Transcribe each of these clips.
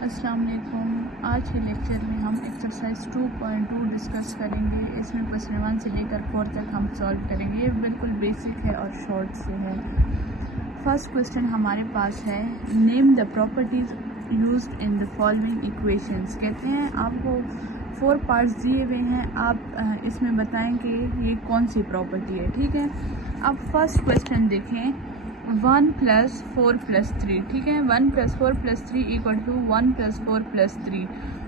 अस्सलाम वालेकुम। आज के लेक्चर में हम एक्सरसाइज 2.2 डिस्कस करेंगे। इसमें क्वेश्चन 1 से लेकर 4 तक हम सॉल्व करेंगे। ये बिल्कुल बेसिक है और शॉर्ट से है। फर्स्ट क्वेश्चन हमारे पास है, name the properties used in the following equations. कहते हैं आपको 4 पार्ट्स दिए हुए हैं, आप इसमें बताएं कि ये कौन सी प्रॉपर्टी है। ठीक है, अब फर्स्ट क्वेश्चन देखें, 1 + 4 + 3। ठीक है, 1 + 4 + 3 = 1 + 4 + 3।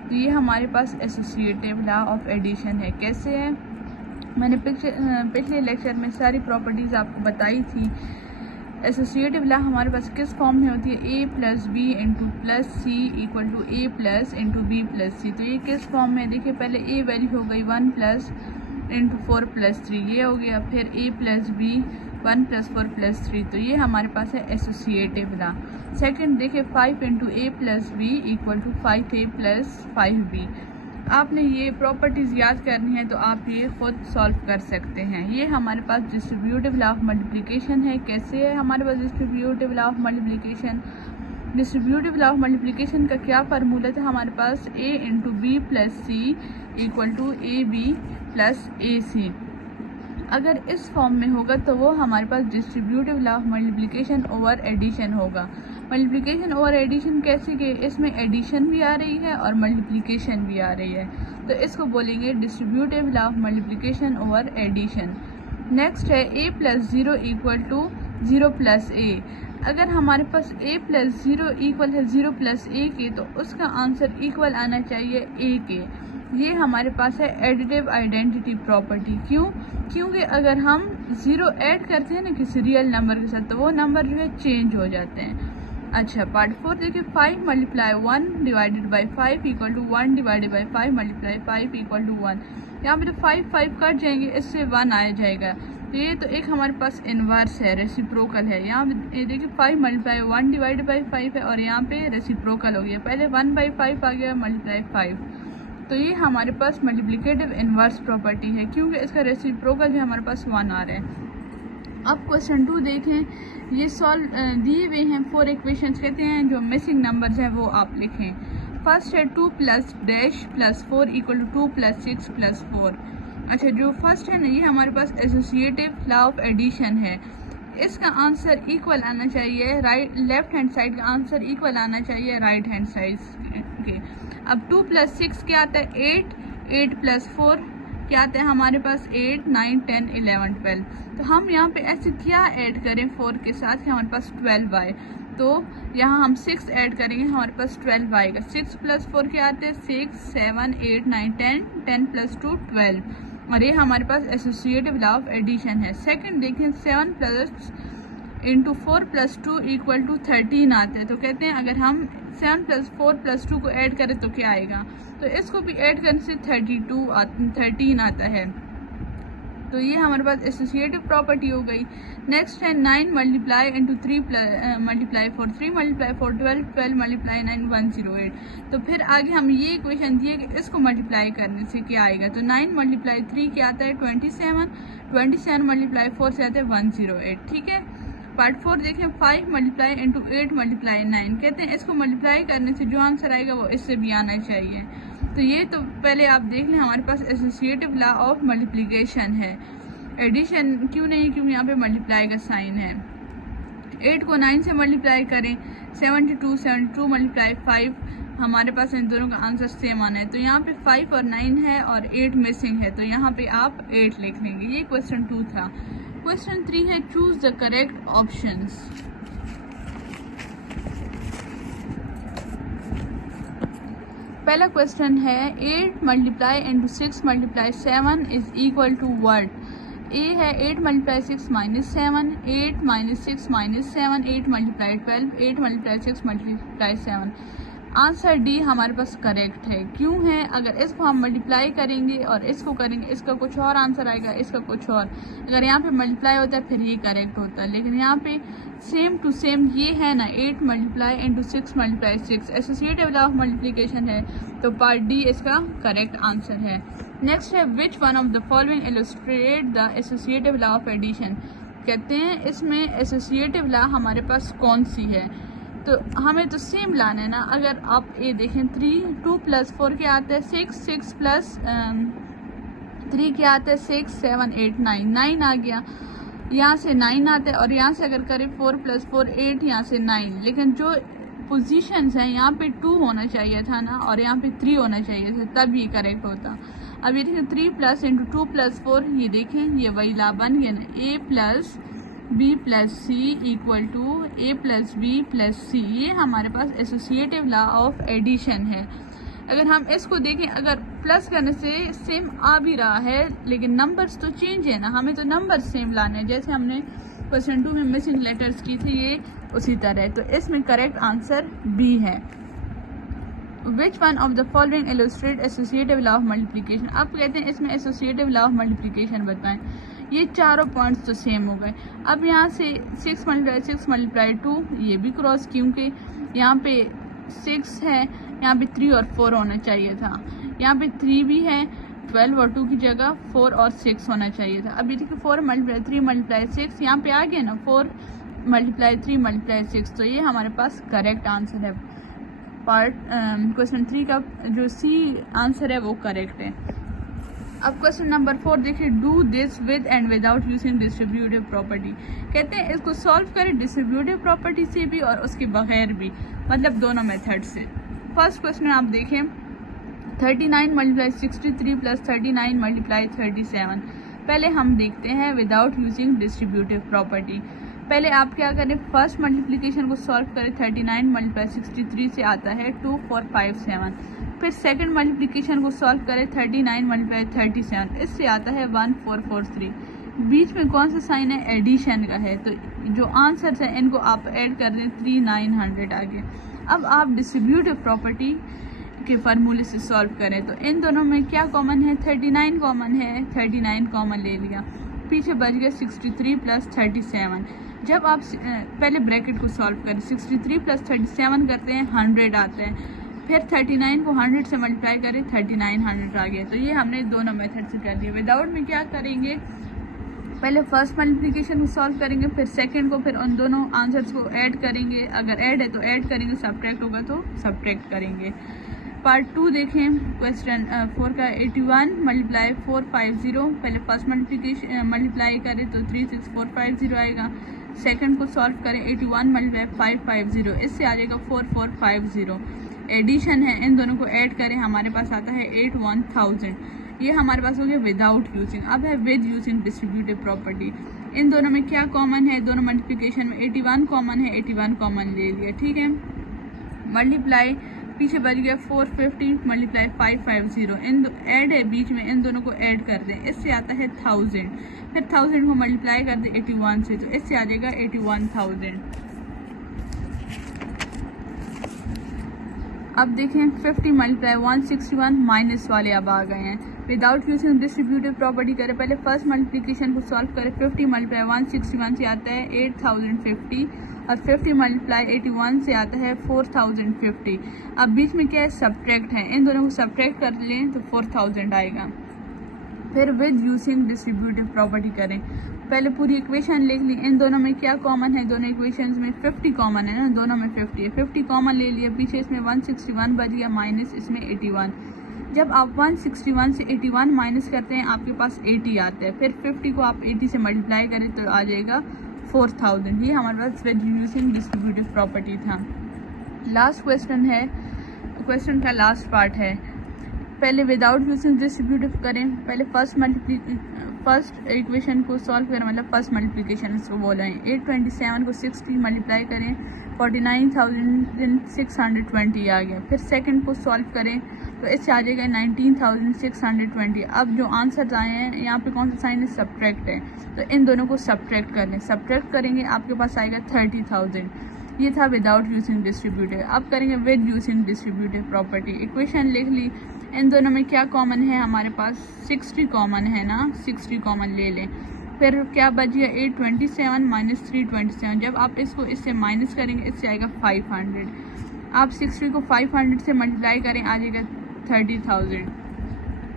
तो ये हमारे पास एसोसिएटिव लॉ ऑफ एडिशन है। कैसे है, मैंने पिछले लेक्चर में सारी प्रॉपर्टीज़ आपको बताई थी। एसोसिएटिव लॉ हमारे पास किस फॉर्म में होती है, a + b + c = a + b + c। तो ये किस फॉर्म में, देखिए पहले a वैल्यू हो गई 1 + 4 + 3, ये हो गया। फिर a + b 1 + 4 + 3, तो ये हमारे पास है एसोसिएटिव लॉ। सेकंड देखिए, 5 × a + b = 5a + 5b। आपने ये प्रॉपर्टीज़ याद करनी है तो आप ये खुद सॉल्व कर सकते हैं। ये हमारे पास डिस्ट्रीब्यूटिव लॉ ऑफ मल्टीप्लिकेशन है। कैसे है हमारे पास distributive law of multiplication? Distributive law of multiplication का क्या फार्मूला था हमारे पास, a × b + c = ab + ac। अगर इस फॉर्म में होगा तो वो हमारे पास distributive law of multiplication over addition होगा। मल्टीप्लिकेशन ओवर एडिशन कैसे कि इसमें एडिशन भी आ रही है और मल्टीप्लिकेशन भी आ रही है, तो इसको बोलेंगे distributive law of multiplication over addition. Next है a + 0 = 0 + a। अगर हमारे पास a + 0 = 0 + a के, तो उसका आंसर इक्वल आना चाहिए a के। ये हमारे पास है एडिटिव आइडेंटिटी प्रॉपर्टी। क्योंकि अगर हम 0 ऐड करते हैं ना किसी रियल नंबर के साथ, तो वो नंबर जो है चेंज हो जाते हैं। अच्छा, पार्ट 4 देखिए, 5 × 1 / 5 = 1 / 5 × 5 = 1। यहाँ पे तो 5 कट जाएंगे, इससे 1 आया जाएगा। तो ये तो एक हमारे पास इन्वर्स है, रेसिप्रोकल है। यहाँ पे देखिए 5 × 1 / 5 है और यहाँ पे रेसिप्रोकल हो गया। पहले 1/5 आ गया × 5, तो ये हमारे पास मल्टीप्लिकेटिव इन्वर्स प्रॉपर्टी है क्योंकि इसका रेसिप्रोकल भी हमारे पास 1 आ रहा है। अब क्वेश्चन 2 देखें, ये सॉल्व दिए हुए हैं 4 इक्वेशंस। कहते हैं जो मिसिंग नंबर्स हैं वो आप लिखें। फर्स्ट है 2 + डैश + 4 = 2 + 6 + 4। अच्छा, जो फर्स्ट है ना, ये हमारे पास एसोसिएटिव लॉ ऑफ एडिशन है। इसका आंसर इक्वल आना चाहिए, लेफ्ट हैंड साइड का आंसर इक्वल आना चाहिए राइट हैंड साइड के। अब 2 + 6 क्या आता है, 8 + 4 क्या आता है हमारे पास, 8 9 10 11 12। तो हम यहाँ पे ऐसे क्या ऐड करें 4 के साथ कि हमारे पास 12 आए, तो यहाँ हम 6 ऐड करेंगे, हमारे पास 12 आएगा। 6 + 4 क्या आते हैं, 6 7 8 9 10 10 + 2 12, और ये हमारे पास एसोसिएटिव लॉ ऑफ एडिशन है। सेकंड देखें, 7 × 4 + 2 = 13 आता है। तो कहते हैं अगर हम 7 + 4 + 2 को ऐड करें तो क्या आएगा, तो इसको भी ऐड करने से 13 आता है। तो ये हमारे पास एसोसिएटिव प्रॉपर्टी हो गई। नेक्स्ट है 9 × 3 × 4 3 × 4 12 12 × 9 108। तो फिर आगे हम ये इक्वेशन दिए कि इसको मल्टीप्लाई करने से क्या आएगा, तो 9 × 3 क्या आता है, 27 27 × 4 से आता है 108। ठीक है, पार्ट 4 देखें, 5 × 8 × 9। कहते हैं इसको मल्टीप्लाई करने से जो आंसर आएगा वो इससे भी आना चाहिए। तो ये तो पहले आप देख लें, हमारे पास एसोसिएटिव लॉ ऑफ मल्टीप्लिकेशन है। एडिशन क्यों नहीं, क्योंकि यहाँ पे मल्टीप्लाई का साइन है। 8 को 9 से मल्टीप्लाई करें, 72 × 5, हमारे पास इन दोनों का आंसर सेम आना है। तो यहाँ पे 5 और 9 है और 8 मिसिंग है, तो यहाँ पे आप 8 लिख लेंगे। ये क्वेश्चन 2 था। क्वेश्चन 3 है, चूज द करेक्ट ऑप्शंस। पहला क्वेश्चन है, 8 × 6 × 7 = what? ए है 8 × 6 - 7, 8 - 6 - 7, 8 × 12, 8 × 6 × 7। आंसर डी हमारे पास करेक्ट है। क्यों है, अगर इसको हम मल्टीप्लाई करेंगे और इसको करेंगे, इसका कुछ और आंसर आएगा, इसका कुछ और। अगर यहाँ पे मल्टीप्लाई होता है फिर ये करेक्ट होता है, लेकिन यहाँ पे सेम टू सेम ये है ना, 8 × 6 × 6 एसोसिएटिव लॉ ऑफ मल्टीप्लिकेशन है, तो पार्ट डी इसका करेक्ट आंसर है। नेक्स्ट है, which one of the following illustrate the associative law of addition. कहते हैं इसमें एसोसिएटिव लॉ हमारे पास कौन सी है। तो हमें तो सेम लाना है ना। अगर आप ये देखें 2 + 4 क्या आता है 6, 6 + 3 क्या आता है 6, 7, 8, 9, 9 आ गया। यहाँ से 9 आता है और यहाँ से अगर करें 4 + 4 8, यहाँ से 9। लेकिन जो पोजीशंस हैं यहाँ पे 2 होना चाहिए था ना और यहाँ पे 3 होना चाहिए था, तब ये करेक्ट होता। अब ये देखें 3 + 2 + 4, ये देखें ये वही ला बन गया ना, a + b + c = a + b + c। ये हमारे पास एसोसिएटिव लॉ ऑफ एडिशन है। अगर हम इसको देखें, अगर प्लस करने से सेम आ भी रहा है लेकिन नंबर्स तो चेंज है ना, हमें तो नंबर सेम लाने हैं। जैसे हमने क्वेश्चन 2 में मिसिंग लेटर्स की थी, ये उसी तरह। तो इसमें करेक्ट आंसर बी है। Which one of the following illustrate associative law of multiplication. अब कहते हैं इसमें एसोसिएटिव लॉ ऑफ मल्टीप्लिकेशन बताएं। ये चारों पॉइंट्स तो सेम हो गए। अब यहाँ से 6 × 6 × 2, ये भी क्रॉस, क्योंकि यहाँ पे 6 है, यहाँ पे 3 और 4 होना चाहिए था। यहाँ पे 3 भी है, 12 और 2 की जगह 4 और 6 होना चाहिए था। अब ये देखिए 4 × 3 × 6 यहाँ पे आ गया ना, 4 × 3 × 6। तो ये हमारे पास करेक्ट आंसर है। पार्ट क्वेश्चन 3 का जो सी आंसर है वो करेक्ट है। अब क्वेश्चन नंबर 4 देखिए, do this with and without using distributive property. कहते हैं इसको सॉल्व करें डिस्ट्रीब्यूटिव प्रॉपर्टी से भी और उसके बगैर भी, मतलब दोनों मेथड से। फर्स्ट क्वेश्चन आप देखें 39 × 63 + 39 × 37। पहले हम देखते हैं विदाउट यूजिंग डिस्ट्रीब्यूटिव प्रॉपर्टी। पहले आप क्या करें, फर्स्ट मल्टीप्लिकेशन को सॉल्व करें। 39 × 63 से आता है 2457। फिर सेकंड मल्टीप्लिकेशन को सॉल्व करें 39 × 37, इससे आता है 1443। बीच में कौन सा साइन है, एडिशन का है। तो जो आंसर है इनको आप ऐड कर दें, 3900 आ गया। अब आप डिस्ट्रीब्यूटिव प्रॉपर्टी के फार्मूले से सॉल्व करें तो इन दोनों में क्या कॉमन है, 39 कॉमन है, 39 कॉमन ले लिया, पीछे बच गया 63 + 37। जब आप पहले ब्रैकेट को सॉल्व करें, 63 + 37 करते हैं 100 आता है। फिर 39 को 100 से मल्टीप्लाई करें, 3900 आ गया। तो ये हमने दोनों मेथड से कर दिया। विदाउट में क्या करेंगे, पहले फर्स्ट मल्टीप्लिकेशन को सॉल्व करेंगे, फिर सेकंड को, फिर उन दोनों आंसर्स को ऐड करेंगे। अगर ऐड है तो ऐड करेंगे, सब्ट्रैक्ट होगा तो सब्ट्रैक्ट करेंगे। पार्ट 2 देखें क्वेश्चन 4 का 81 × 450। पहले फर्स्ट मल्टीप्लिकेशन मल्टीप्लाई करें तो 36450 आएगा। सेकंड को सॉल्व करें 81 × 550, इससे आ जाएगा 4450। एडिशन है, इन दोनों को ऐड करें, हमारे पास आता है 81,000। ये हमारे पास हो गया विदाउट यूजिंग। अब है विद यूजिंग डिस्ट्रीब्यूटिव प्रॉपर्टी। इन दोनों में क्या कॉमन है, दोनों मल्टीप्लिकेशन में 81 कॉमन है, 81 कॉमन ले लिया, ठीक है। मल्टीप्लाई पीछे बच गया 450 × 550, इन ऐड है बीच में, इन दोनों को ऐड कर दें, इससे आता है 1000। फिर 1000 को मल्टीप्लाई कर दें 81 से, तो इससे आ जाएगा 81,000। अब देखें 50 × 161 माइनस वाले अब आ गए हैं। विदाउट यूजिंग डिस्ट्रीब्यूटिव प्रॉपर्टी करें, पहले फर्स्ट मल्टीप्लिकेशन को सॉल्व करें। 50 × 161 से आता है 8050 और 50 × 81 से आता है 4050। अब बीच में क्या है, सब्ट्रैक्ट है, इन दोनों को सब्ट्रैक्ट कर लें तो 4000 आएगा। फिर विद यूजिंग डिस्ट्रीब्यूटिव प्रॉपर्टी करें, पहले पूरी इक्वेशन लिख ली। इन दोनों में क्या कॉमन है, दोनों इक्वेशंस में 50 कॉमन है ना, दोनों में 50 है, 50 कॉमन ले लिया, पीछे इसमें 161 बच गया माइनस इसमें 81। जब आप 161 से 81 माइनस करते हैं आपके पास 80 आता है। फिर 50 को आप 80 से मल्टीप्लाई करें तो आ जाएगा 4000। ये हमारे पास विद यूजिंग डिस्ट्रीब्यूटिव प्रॉपर्टी था। लास्ट क्वेश्चन है, क्वेश्चन का लास्ट पार्ट है। पहले विदाउट यूजिंग डिस्ट्रीब्यूटिव करें, पहले फर्स्ट इक्वेशन को सॉल्व करें, मतलब फर्स्ट मल्टीप्लिकेशन इसको बोला है। 827 को 60 मल्टीप्लाई करें, 49,620 आ गया। फिर सेकंड को सॉल्व करें तो इससे आ जाएगा 19,620। अब जो आंसर आए हैं यहाँ पे कौन सा साइन है, सब्ट्रैक्ट है, तो इन दोनों को सब्ट्रैक्ट कर लें। सब्ट्रैक्ट करेंगे आपके पास आएगा 30,000। ये था विदाउट यूजिंग डिस्ट्रीब्यूटिव। अब करेंगे with using distributive property. Equation लिख ली, इन दोनों में क्या कॉमन है, हमारे पास 60 कॉमन है ना, 60 कॉमन ले लें। फिर क्या बच गया 827 माइनस 327। जब आप इसको इससे माइनस करेंगे इससे आएगा 500। आप 60 को 500 से मल्टीप्लाई करें, आ जाएगा 30,000।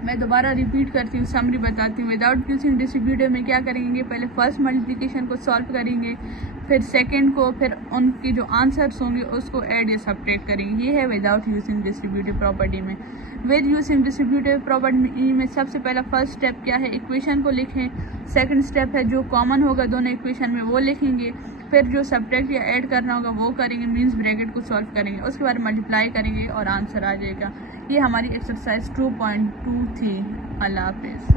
मैं दोबारा रिपीट करती हूँ, समरी बताती हूँ। विदाउट यूजिंग डिस्ट्रीब्यूटिव में क्या करेंगे, पहले फर्स्ट मल्टीप्लिकेशन को सॉल्व करेंगे, फिर सेकंड को, फिर उनकी जो आंसर्स होंगे उसको ऐड या सब्ट्रैक्ट करेंगे। ये है विदाउट यूजिंग डिस्ट्रीब्यूटिव प्रॉपर्टी में। विद यूजिंग डिस्ट्रीब्यूटिव प्रॉपर्टी में सबसे पहला फर्स्ट स्टेप क्या है, इक्वेशन को लिखें। सेकंड स्टेप है जो कॉमन होगा दोनों इक्वेशन में वो लिखेंगे। फिर जो सब्ट्रैक्ट या ऐड करना होगा वो करेंगे, मीन्स ब्रैकेट को सॉल्व करेंगे। उसके बाद मल्टीप्लाई करेंगे और आंसर आ जाएगा। ये हमारी एक्सरसाइज 2.2 थी। अल्लाह हाफिज़।